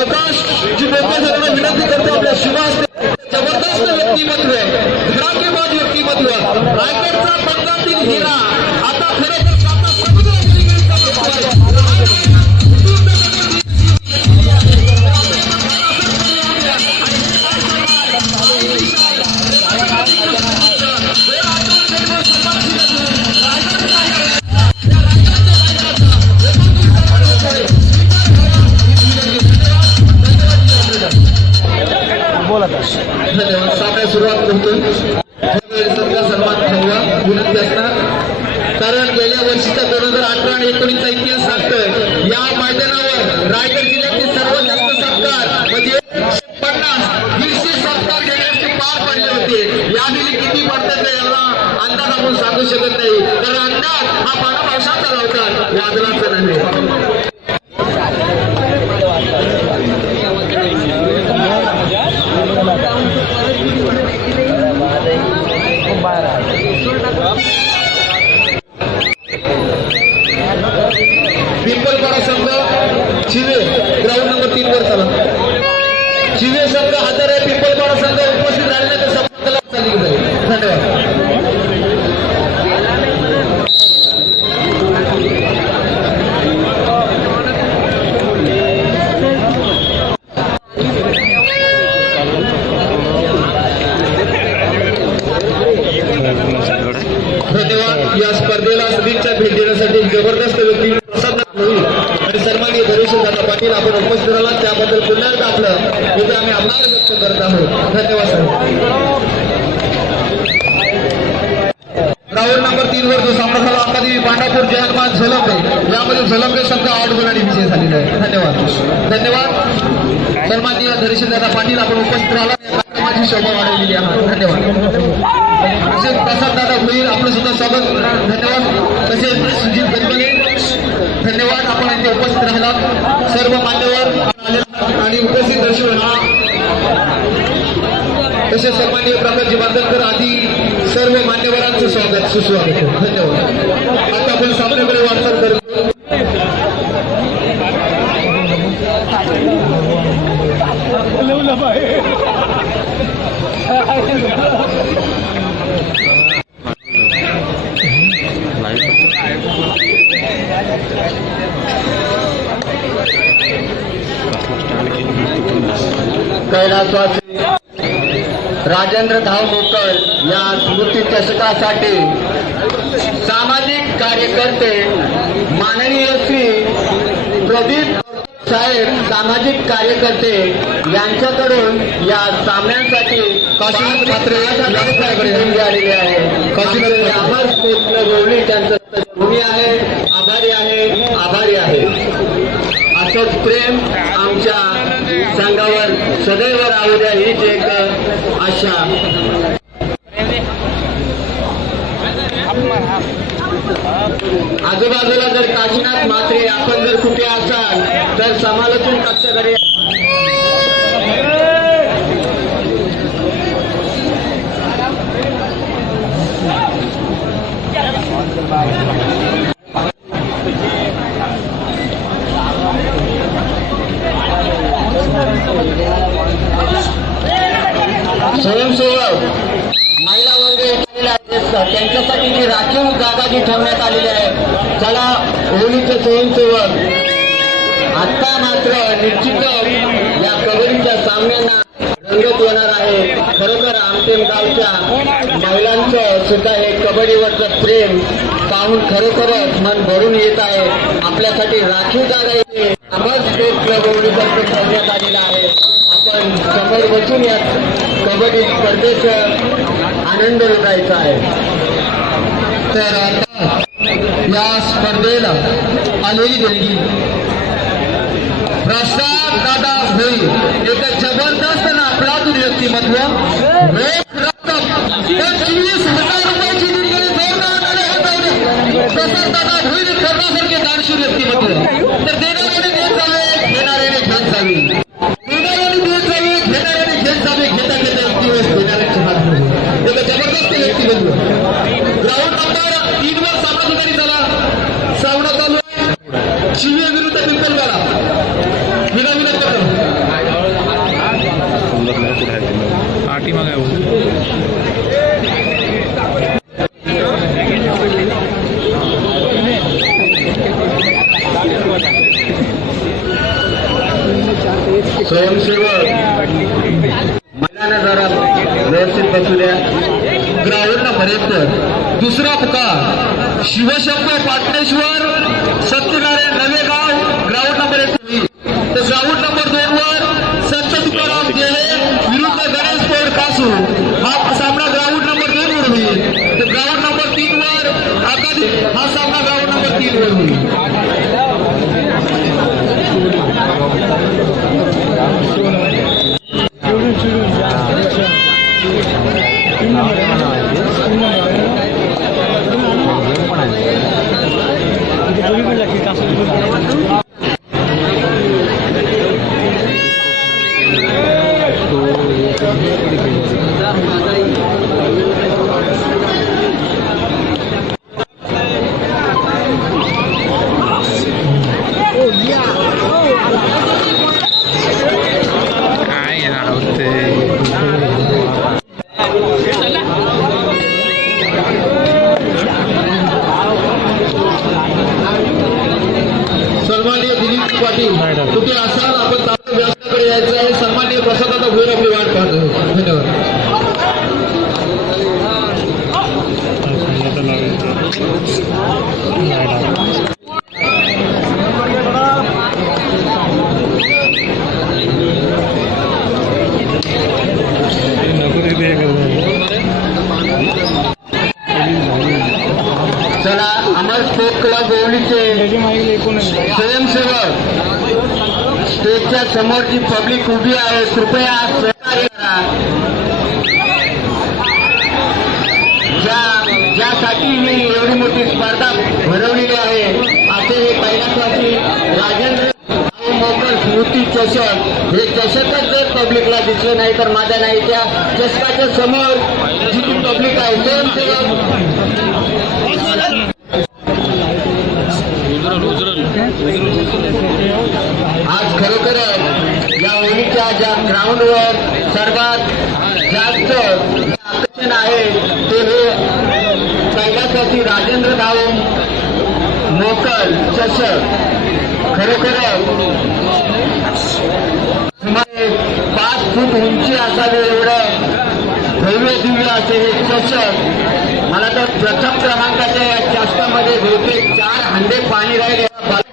प्रकाश जी मोठे सर्वांना विनंती करतो आपल्या सुभाष जबरदस्त व्यक्तिमत्व धडाकेबाज व्यक्तिमत्व रायगडचा पंजाबील हिरा आता खरोखर साता समुद्र धन्यवाद. सामन्याला सुरुवात करतो. सन्मान ठेवा विनंती असणार कारण गेल्या वर्षीचा 2018 आणि 19चा इतिहास सांगतोय या मैदानावर रायगड जिल्ह्यातील सर्वात जास्त सत्कार म्हणजे 50-150 सत्कार घेण्याचे पार पडले होते. यावेळी किती पडतात याला अंदाज आपण सांगू शकत नाही कारण अंदाज हा पाना पावसाचा लावतात वादळाचा नव्हे. पिंपलपाडा संघ शिवे ग्राउंड नंबर 3 वर चला. शिवे संघ हजर आहे. पिंपलपाडा संघ उपस्थित राहिल्यानंतर संपला चालली जाईल. धन्यवाद. धन्यवाद. या स्पर्धेला सदिच्छा भेट देण्यासाठी जबरदस्त व्यक्ती प्रसाद आणि सन्माननीय धनुष्यदादा पाटील आपण उपस्थित राहिला त्याबद्दल पुन्हा एकदा आपलं इथे आम्ही आभार व्यक्त करत आहोत. धन्यवाद सर. ग्राउंड नंबर 3 वर जो सामना झाला अंबादेवी पांढरापूर जहानबाद झोलंबे यामध्ये झोलंबे संघ 8 गुणांनी विजय झालेला आहे. धन्यवाद. धन्यवाद. सन्माननीय धनुष्यदादा पाटील आपण उपस्थित राहिला कार्यक्रमाची शोभा वाढवलेली आहे. धन्यवाद. तसेच प्रसाद दादा होईल आपलं सुद्धा स्वागत. धन्यवाद. तसेच सुजित गणपती धन्यवाद आपण इथे उपस्थित राहिलात. सर्व मान्यवर आणि उपस्थित दर्शक तसेच सन्माननीय प्रकाशजी बांधणकर आदी सर्व मान्यवरांचं स्वागत सुस्वागत. धन्यवाद. आता आपण सामन्याकडे वाटचाल करतो. कैलासवासी राजेंद्र धावमुकर या स्मृती चषकासाठी सामाजिक कार्यकर्ते माननीय श्री प्रदीप साहेब सामाजिक कार्यकर्ते यांच्याकडून या सामन्यांसाठी काशीनाथ ठाकरे आलेले आहे. काशीनाथ आभार गोवली त्यांचं भूमी आहे. आभारी आहे. असंच प्रेम आमच्या संघावर सदैव राहू द्या हीच एक आशा. आजूबाजूला जर काशीनाथ म्हात्रे आपण जर कुठे असाल तर समालोचन कक्षाकडे स्वयंसेवक महिला वर्ग त्यांच्यासाठी जी राखीव जागा जी ठेवण्यात आलेली आहे चला होळीचे स्वयंसेवक आता मात्र निश्चितच या कबड्डीच्या सामन्यांना रंगत येणार आहे. खरोखर आमटेम गावच्या महिलांचं सुद्धा हे कबड्डीवरचं प्रेम पाहून खरोखरच मन भरून येत आहे. आपल्यासाठी राखीव जागा येते अमर स्टेट क्लब होळीतर्फे ठेवण्यात आलेला आहे. आपण समोर बसून या कबड्डी स्पर्धेचा आनंद लुटायचा आहे. तर आता या स्पर्धेला आलेली देणगी प्रसाद दादा होईल. एक जबरदस्त ना आपलातून व्यक्तिमत्व 25,000 रुपयाची देणगी प्रसाद दादा होईल करण्यासारखे दानशूर व्यक्तिमत्व. तर देणाऱ्याने देत जावे घेणाऱ्याने घेत जावे. देणाऱ्याने देत जावे घेणाऱ्याने घेत जावे. घेता घेता एक दिवस देणाऱ्याची हात धरले. एक जबरदस्त व्यक्तिमत्व. ग्राउंड नंबर 3 वर सामना ठिकाणी झाला. सामना चालू आहे शिवे विरुद्ध पिंपलपाडा. विनंती करतो पाठीमागे स्वयंसेवक महिलांना जरा व्यवस्थित बसू द्या. ग्राउंड नंबर 1 वर दुसरा पुकार शिवशंभो पाटणेश्वर सत्यनारायण नवेगाव ग्राउंड नंबर 1 तर ग्राउंड नंबर 2 वर संत तुकाराम गेले विरुद्ध गणेश पोड कासू हा सामना ग्राउंड नंबर 2 वर होईल. तर ग्राउंड नंबर 3 वर हा सामना ग्राउंड नंबर 3 वर होईल. काय राहते सन्माननीय दिलीप पाटील कुठे असाल आपण तात्काळ व्यासपीठाकडे यायचं आहे. सन्माननीय प्रसादाचा भोर आपली वाट पाहतो. धन्यवाद. चला अमर स्पोर्ट क्लब ओवलीचे स्वयंसेवक स्टेजच्या समोर जी पब्लिक उभी आहे कृपया सहकार्य करा. ज्यासाठी मी एवढी मोठी स्पर्धा भरवलेली आहे असे हे पहिल्यासाठी राजेंद्र मोकर स्मृती चषक हे चषकच जर पब्लिकला दिसलं नाही तर माझ्या नाही त्या चषकाच्या समोर जी पब्लिक आहे स्वयंसेवक आज खरोखरच या होळीच्या ज्या ग्राउंडवर सर्वात जास्त आकर्षण आहे ते हे कैलासाची राजेंद्र धावून मोकल चषक खरोखरच सुमारे 5 फूट उंची असावे एवढं भव्य दिव्य असे हे चषक. मला तर प्रथम क्रमांकाच्या या चषकामध्ये बहुतेक 4 हंडे पाणी राहिले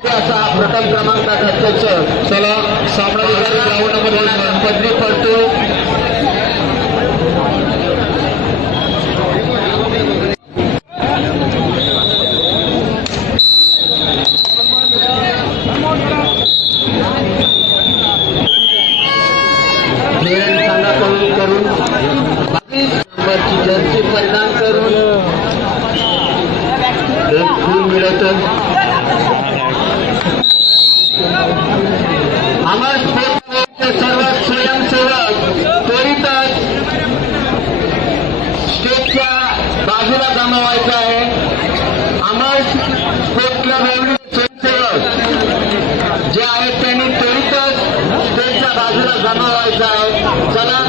असा हा प्रथम क्रमांकाचा चषक. चला सामना ग्राउंड नंबर 1 पदरी पडतो. करून 22 नंबरची जर्सी परिधान करून एक फूल मिळत. अमर स्पोर्ट्सचे सर्व स्वयंसेवक त्वरितच स्टेजच्या बाजूला जमावायचं आहे. अमर स्पोर्ट्स क्लब स्वयंसेवक जे आहेत त्यांनी त्वरितच स्टेजच्या बाजूला जमावायचं आहे. चला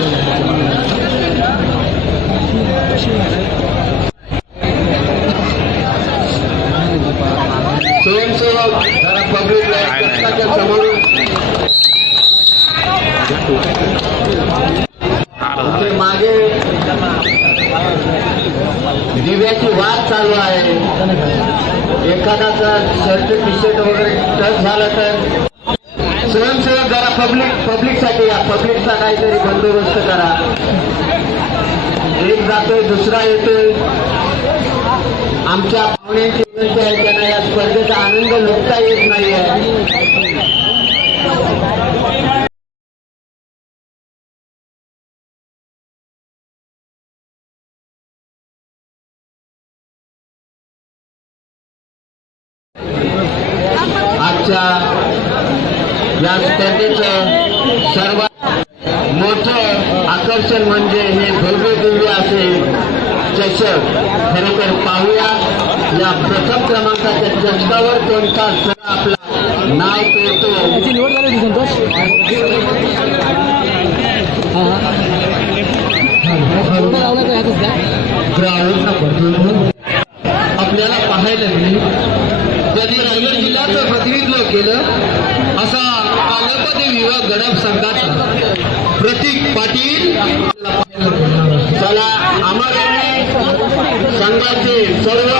स्वयंसेवक जरा पब्लिकला समोरून मागे दिव्याची वाद चालू आहे. एखाद्याचा शर्ट टी शर्ट वगैरे टच झालं तर स्वयंसेवक जरा पब्लिकसाठी या पब्लिकचा काहीतरी बंदोबस्त करा. एक जातोय दुसरा येतोय. आमच्या पाहुण्यांची विनंती आहे त्यांना या स्पर्धेचा आनंद लुटता येत नाही आहे. आजच्या या स्पर्धेचं सर्वात मोठं आकर्षण म्हणजे हे भव्य दिव्य असे चषक. खरोखर पाहूया या प्रथम क्रमांकाच्या चषकावर कोणता सर आपला नाव करतो. निवड झाली संतोष ग्राउंड नंबर आपल्याला पाहायला मिळेल. त्यांनी रायगड जिल्ह्याचं प्रतिनिधित्व केलं असा पालकपदी विभाग गडप संघाचा प्रतीक पाटील. चला अमरावती संघाचे सर्व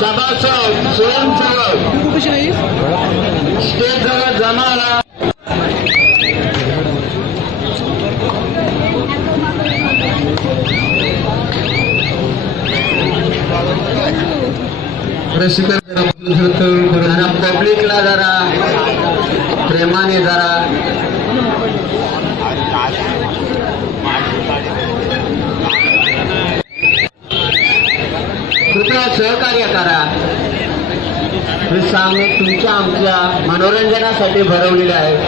सभासद स्वयंसेवक स्टेज जवळ जमाला. जरा पब्लिकला जरा प्रेमाने जरा कृपया सहकार्य करा. हे सामने तुमच्या आमच्या मनोरंजनासाठी भरवलेले आहेत.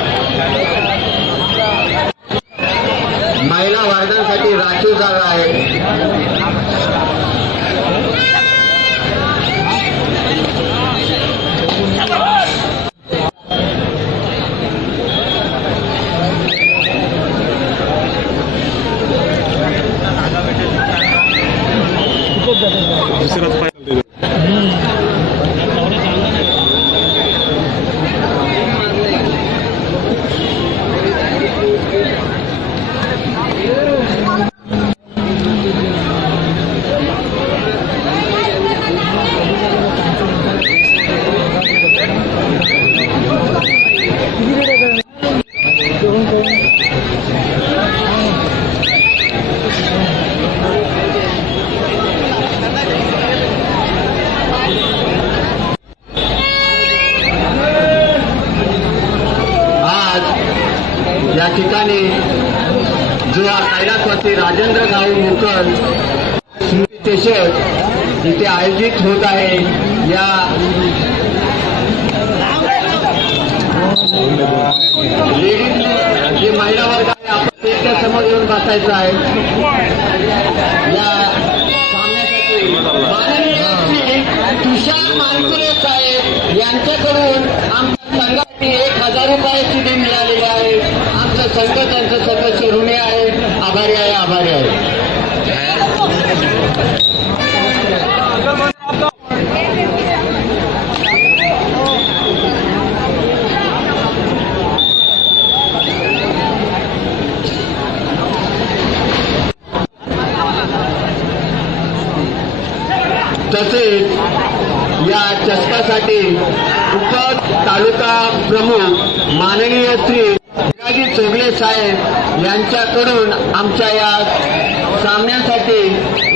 महिला वर्गांसाठी राखीव जागा आहे. या ठिकाणी जुवा कैलासवासी राजेंद्र गाव मुकल स्मृती चषक इथे आयोजित होत आहे. या लेडीज जे महिला वर्ग आहे आपण त्याच्या समोर येऊन बसायचं आहे. या सामन्यासाठी माननीय तुषार मानकुरे साहेब यांच्याकडून आमच्या संघाने 1000 रुपयाची देण मिळालेली आहे. आमचा संघ त्यांचं सदस्य ऋणी आहे. आभारी आहे, आभारी आहे. तसेच या चषकासाठी उप तालुका प्रमुख माननीय श्री विराजी चोगले साहेब यांच्याकडून आमच्या या सामन्यासाठी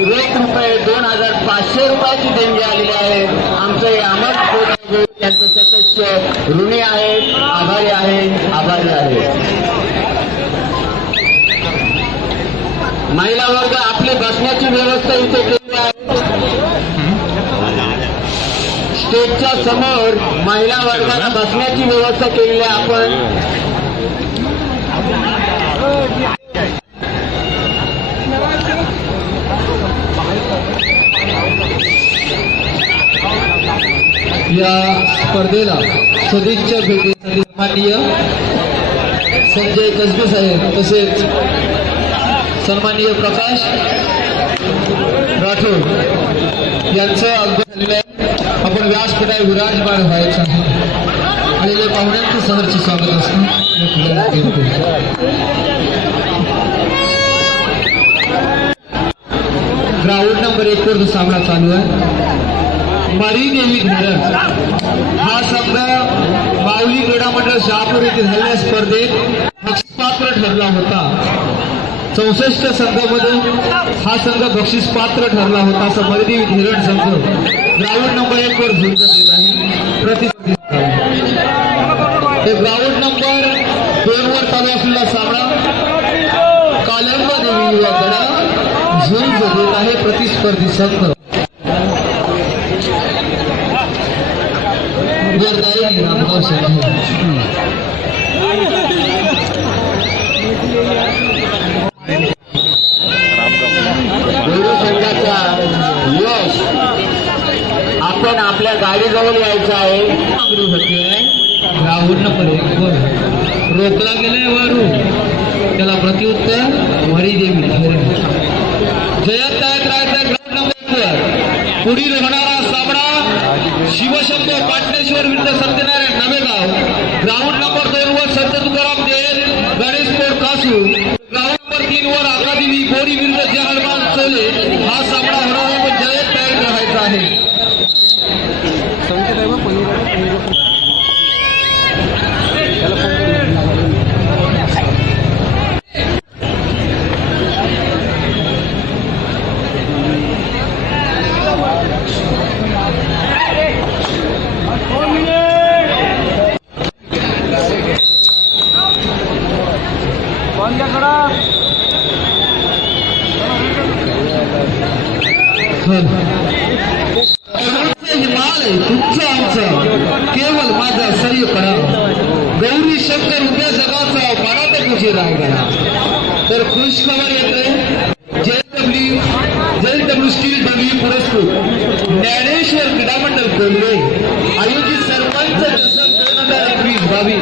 रोख रुपये 2500 रुपयाची देणगी आलेली आहे. आमचं हे अमर यांचं सदस्य ऋणी आहे, आभारी आहे, आभारी आहे. महिला वर्ग आपली बसण्याची व्यवस्था इथे केली आहे. स्टेजच्या समोर महिला वर्गाला बसण्याची व्यवस्था केलेली आहे. आपण या स्पर्धेला सदिच्छा भेटीसाठी सन्माननीय संजय कसबे साहेब तसेच सन्माननीय प्रकाश राठोड यांचं आगमन झालेलं आहे. आपण व्यासपीठावर विराजमान व्हायचं आहे. आलेल्या पाहुण्यांचं सहर्ष स्वागत असतं. ग्राउंड नंबर 1 वर सामना चालू आहे. मरी देवी धरण हा संघ माऊली क्रीडा मंडळ शहापूर येथे झालेल्या स्पर्धेत बक्षीसपात्र ठरला होता. 64 संघामधून हा संघ बक्षीसपात्र ठरला होता. असा मरीदेवी धरण संघ ग्राउंड नंबर 1 वर झुंज देत आहे. प्रतिस्पर्धी ग्राउंड नंबर 2 वर चालू असलेला सामना कालंबा देवी गडा झुंज देत आहे. प्रतिस्पर्धी संघ नामगाव संघ. संघाचा यश आपण आपल्या गाडीजवळ यायचं आहे. ग्राउंड नंबर 1 वर रोखला गेलाय वरून त्याला प्रत्युत्तर मरीदेवी. जयंत तयार राहायचा ग्राउंड नंबर 1 पुढील होणारा सामना शिवशंभो पाटणेश्वर विरुद्ध सत्यनारायण नवेगाव ग्राउंड नंबर 2 वर संत तुकाराम देल गणेश कोट कासू ग्राउंड नंबर 3 वर आकादेवी बोरी विरुद्ध जय हनुमान चोले हा सामना होणार आहे पण जयंत तयार राहायचा आहे हिमालय तुमचा आमचा केवळ माझा सह्य करा गौरी शंकर उद्या जगाचा पारात तुझे रायगडा तर खुश खबर येते JW स्टील डब्ल्यू पुरस्कृत ज्ञानेश्वर क्रीडा मंडळ कोल्हे आयोजित सरपंच दशक 2021-22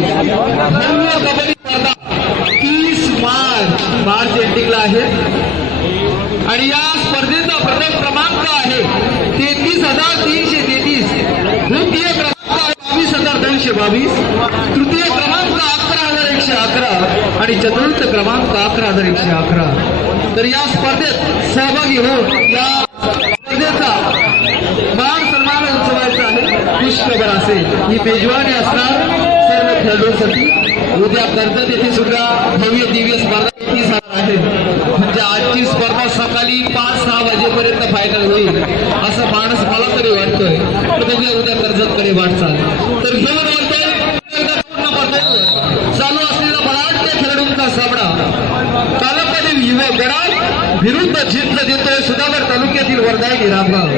भव्य कबड्डी स्पर्धा 30 मार्च एंडिंगला आहे आणि या स्पर्धेचा प्रथम क्रमांक आहे 33,333 द्वितीय क्रमांक आहे 22,222 तृतीय क्रमांक 11,111 आणि चतुर्थ क्रमांक 11,111 तर या स्पर्धेत सहभागी होऊन या स्पर्धेचा मान सन्मान उंचवायचा आहे पुष्कळ असेल ही मेजवानी असणार सर्व खेळाडूंसाठी उद्या कर्जत येथे सुद्धा भव्य दिव्य स्पर्धा 30 आहे म्हणजे आजची स्पर्धा सकाळी 5-6 वाजेपर्यंत फायनल होईल असं माणूस मला तरी वाटतोय तर बघूया उद्या कर्जतकडे वाटचाल तर घेऊन म्हणतोय चालू असलेला बलाढ्य खेळाडूंचा सामना तालुक्यातील युवक गडा विरुद्ध झिंज देतोय सुधागड तालुक्यातील वर्धाई रामगाव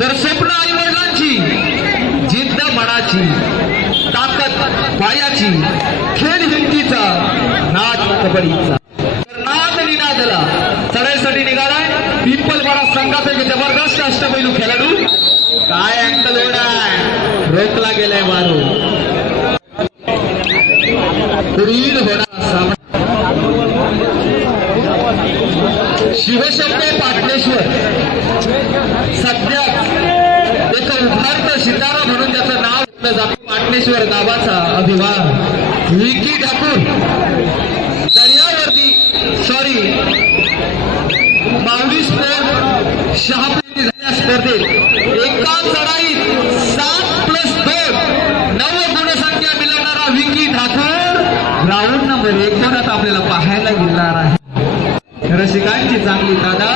तर स्वप्न आई वडिलांची जिद्द मनाची ताकद पायाची खेळ हिंदीचा नाच कबड्डीचा नाद निनादला चढाईसाठी निघालाय पिंपलवाडा संघाचा एक जबरदस्त अष्टपैलू खेळाडू काय अँकल ओढाय रोखला गेलाय मारू पुढील होणार सामना शिवशंभो पाटणेश्वर सध्या एक उभारत सितारा म्हणून त्याचं नाव घेतलं जातं पाटणेश्वर गावाचा अभिमान विकी ठाकूर दर्यावरती माऊली स्पोर्ट शहापूर झालेल्या स्पर्धेत एका चढाईत 7+2 9 गुणसंख्या मिळवणारा विकी ठाकूर ग्राउंड नंबर 1 वर आता आपल्याला पाहायला मिळणार आहे रसिकांची चांगली तादा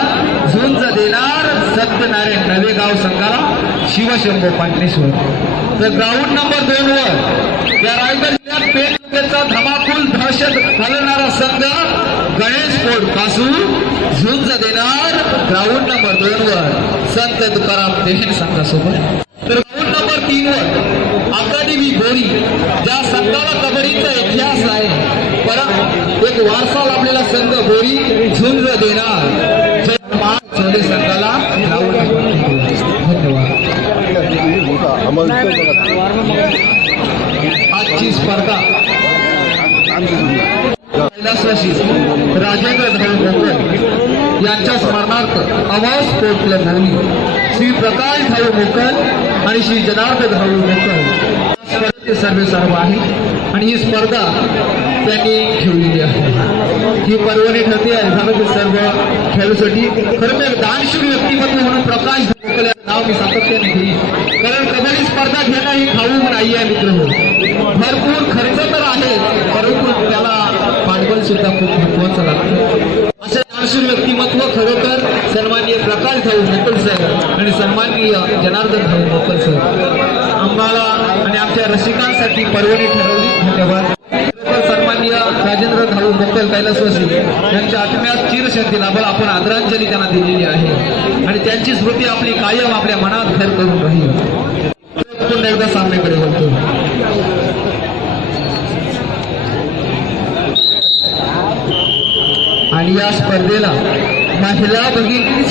झुंज देणार सत्यनारायण नवेगाव संघाला शिवशंभो पाटणेश्वर तर ग्राउंड नंबर 2 वर या रायगड जिल्ह्यात पेटचा धमाकूल दहशत घालणारा संघ गणेश कोट कासू झुंज देणार ग्राउंड नंबर 2 वर संत तुकाराम देहन संघासोबत तर ग्राउंड नंबर 3 वर आकादेवी बोरी ज्या संघाला कबड्डीचा इतिहास आहे परंतु एक वारसा लाभलेला संघ बोरी झुंज देणार जय संघाला ग्राउंड आजची स्पर्धा कैलासवासी राजेंद्र धाऊ मोकल यांच्या स्मरणार्थ आवाज sport club Holy Shri Prakash धाऊ मोकल आणि श्री जनार्दन धाऊ मोकल स्पर्धेचे सर्व आहे आणि ही स्पर्धा त्यांनी ठेवलेली आहे ही पर्वणी ठरते आहे सर्व खेळासाठी खरं तर दानशूर व्यक्तिमत्व म्हणून प्रकाश मोकल याचं नाव मी सातत्याने घेईन कारण कबड्डी स्पर्धा घेणं ही खाऊ नाही आहे मित्र भरपूर खर्च तर आहे परंतु त्याला भांडवल सुद्धा खूप महत्वाचं लागतं असं दानशूर व्यक्तिमत्व खरोखर सन्माननीय प्रकाश भाऊ मोकल सर आणि सन्माननीय जनार्दन भाऊ मोकल सर आम्हाला आणि आमच्या रसिकांसाठी पर्वणी ठरवली धन्यवाद सन्माननीय राजेंद्र धाऊ मोकल कैलासवासी यांच्या आत्म्यात चिरशांती लाभल आपण आदरांजली त्यांना दिलेली आहे आणि त्यांची स्मृती आपली कायम आपल्या मनात घर करून राहील पुन्हा एकदा सामन्याकडे बोलतो आणि या स्पर्धेला महिला भगिनी